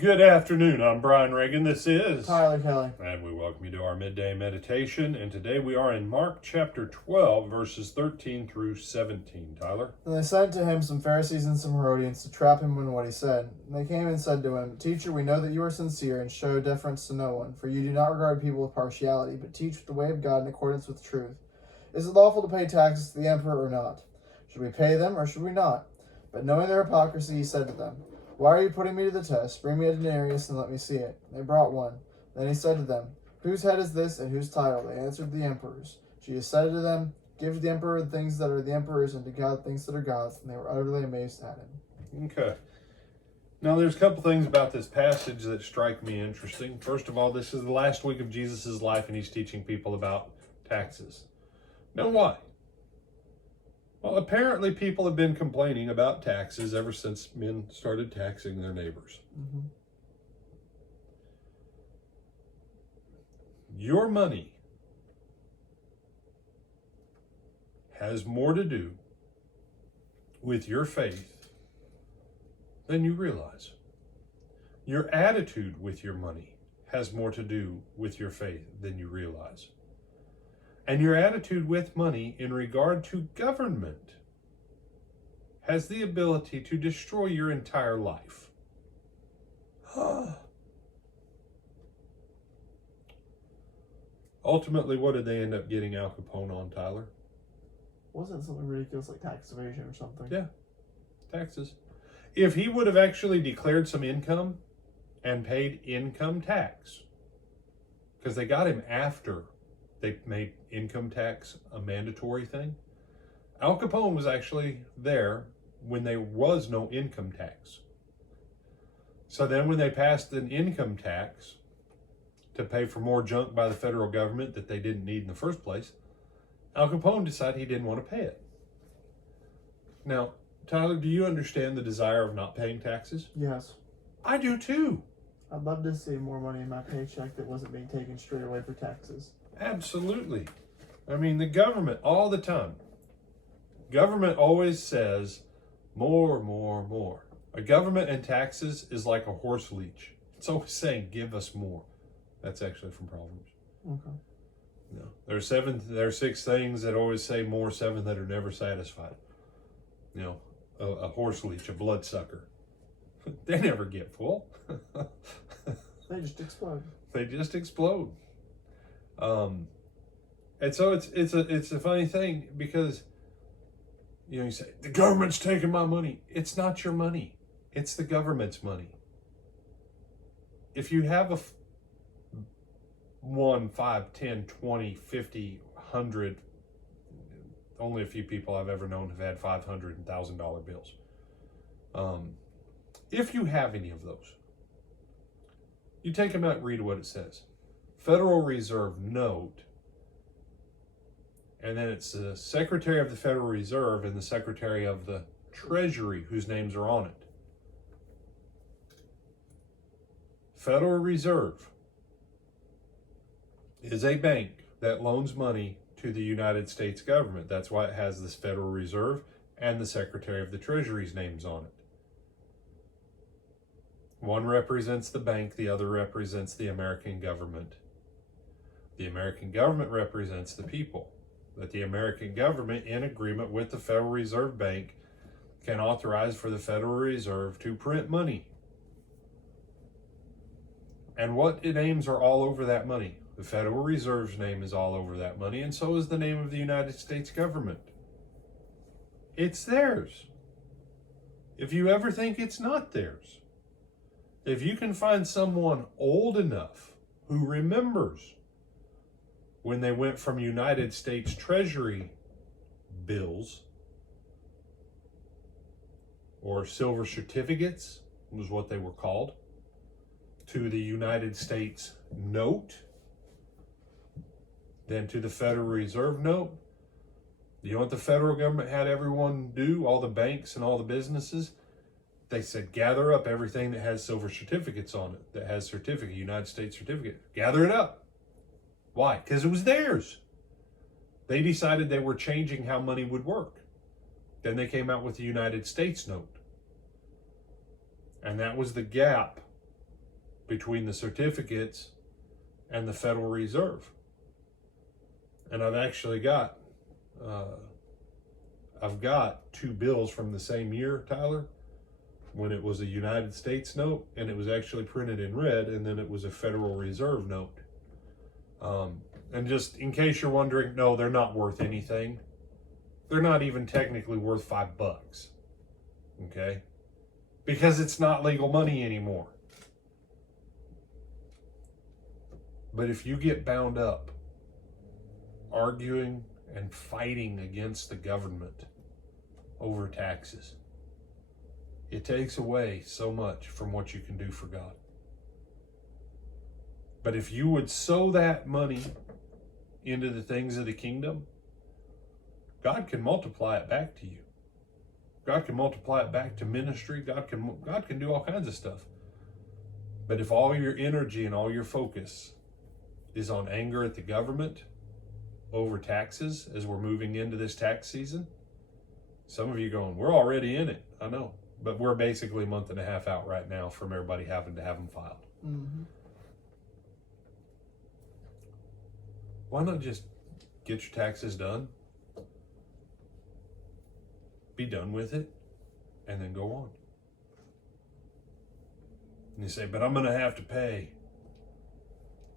Good afternoon. I'm Brian Reagan. This is Tyler Kelly. And we welcome you to our midday meditation. And today we are in Mark chapter 12, verses 13 through 17. Tyler? And they sent to him some Pharisees and some Herodians to trap him in what he said. And they came and said to him, Teacher, we know that you are sincere and show deference to no one, for you do not regard people with partiality, but teach the way of God in accordance with truth. Is it lawful to pay taxes to the emperor or not? Should we pay them or should we not? But knowing their hypocrisy, he said to them, Why are you putting me to the test? Bring me a denarius and let me see it. They brought one. Then he said to them, Whose head is this and whose title? They answered, The emperor's. Jesus said to them, Give to the emperor the things that are the emperor's, and to God things that are God's. And they were utterly amazed at him. Okay. Now, there's a couple things about this passage that strike me interesting. First of all, this is the last week of Jesus' life, and he's teaching people about taxes. Now, why? Well, apparently people have been complaining about taxes ever since men started taxing their neighbors. Mm-hmm. Your money has more to do with your faith than you realize. Your attitude with your money has more to do with your faith than you realize. And your attitude with money in regard to government has the ability to destroy your entire life. Ultimately, what did they end up getting Al Capone on, Tyler? Wasn't it something ridiculous like tax evasion or something? Yeah, taxes. If he would have actually declared some income and paid income tax, because they got him after they made income tax a mandatory thing. Al Capone was actually there when there was no income tax. So then when they passed an income tax to pay for more junk by the federal government that they didn't need in the first place, Al Capone decided he didn't want to pay it. Now, Tyler, do you understand the desire of not paying taxes? Yes. I do too. I'd love to see more money in my paycheck that wasn't being taken straight away for taxes. Absolutely. I mean, the government, all the time. Government always says, more, more, more. A government and taxes is like a horse leech. It's always saying, give us more. That's actually from Proverbs. Okay. No. There are 6 things that always say more, 7 that are never satisfied. You know, a horse leech, a bloodsucker. They never get full. They just explode. They just explode. And so it's a funny thing because, you say, the government's taking my money. It's not your money. It's the government's money. If you have 1, 5, 10, 20, 50, 100, only a few people I've ever known have had $500 and $1,000 bills. If you have any of those, you take them out and read what it says. Federal Reserve note, and then it's the Secretary of the Federal Reserve and the Secretary of the Treasury whose names are on it. Federal Reserve is a bank that loans money to the United States government. That's why it has this Federal Reserve and the Secretary of the Treasury's names on it. One represents the bank, the other represents the American government. The American government represents the people. That the American government, in agreement with the Federal Reserve Bank, can authorize for the Federal Reserve to print money. And what names are all over that money? The Federal Reserve's name is all over that money, and so is the name of the United States government. It's theirs. If you ever think it's not theirs, if you can find someone old enough who remembers when they went from United States Treasury bills, or silver certificates was what they were called, to the United States note, then to the Federal Reserve note. You know what the federal government had everyone do, all the banks and all the businesses? They said, gather up everything that has silver certificates on it, that has certificate, United States certificate. Gather it up. Why? Because it was theirs. They decided they were changing how money would work. Then they came out with the United States note. And that was the gap between the certificates and the Federal Reserve. And I've actually got, two bills from the same year, Tyler, when it was a United States note and it was actually printed in red, and then it was a Federal Reserve note. And just in case you're wondering, no, they're not worth anything. They're not even technically worth $5. Okay? Because it's not legal money anymore. But if you get bound up arguing and fighting against the government over taxes, it takes away so much from what you can do for God. But if you would sow that money into the things of the kingdom, God can multiply it back to you. God can multiply it back to ministry. God can do all kinds of stuff. But if all your energy and all your focus is on anger at the government over taxes as we're moving into this tax season, some of you going, we're already in it. I know. But we're basically a month and a half out right now from everybody having to have them filed. Mm-hmm. Why not just get your taxes done? Be done with it, and then go on. And you say, but I'm going to have to pay.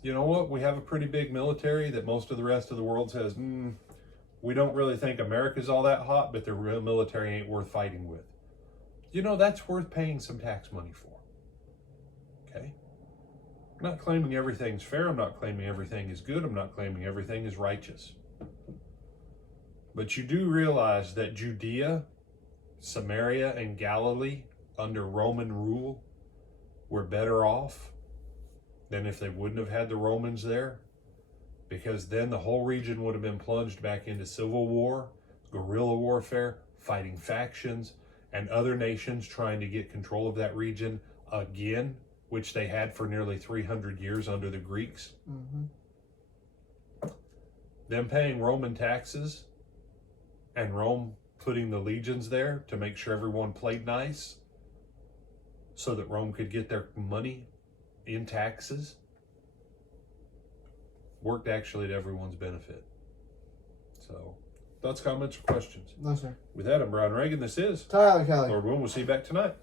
You know what? We have a pretty big military that most of the rest of the world says, we don't really think America's all that hot, but the real military ain't worth fighting with. You know, that's worth paying some tax money for. Okay? I'm not claiming everything's fair. I'm not claiming everything is good. I'm not claiming everything is righteous. But you do realize that Judea, Samaria, and Galilee under Roman rule were better off than if they wouldn't have had the Romans there, because then the whole region would have been plunged back into civil war, guerrilla warfare, fighting factions, and other nations trying to get control of that region again, which they had for nearly 300 years under the Greeks. Mm-hmm. Them paying Roman taxes and Rome putting the legions there to make sure everyone played nice so that Rome could get their money in taxes worked actually to everyone's benefit. So, thoughts, comments, or questions? No, sir. With that, I'm Brian Reagan. This is Tyler Kelly. Lord willing, we'll see you back tonight.